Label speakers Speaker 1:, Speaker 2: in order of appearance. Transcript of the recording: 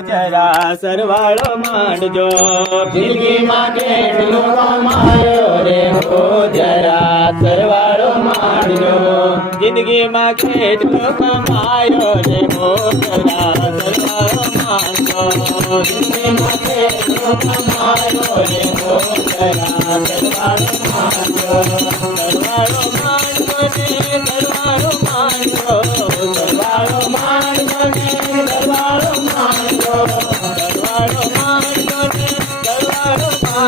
Speaker 1: જરા સરવાળો માંડજો જિંદગી માટે ડૂબો માયો રે
Speaker 2: હો જરા સરવાળો માંડજો જિંદગી
Speaker 1: માં કેટલો કમાયો રે
Speaker 2: હો જરા સરવાળો માંડજો
Speaker 1: જિંદગી
Speaker 2: માં કેટલો કમાયો રે હો જરા સરવાળો માંડજો સરવાળો માંડજો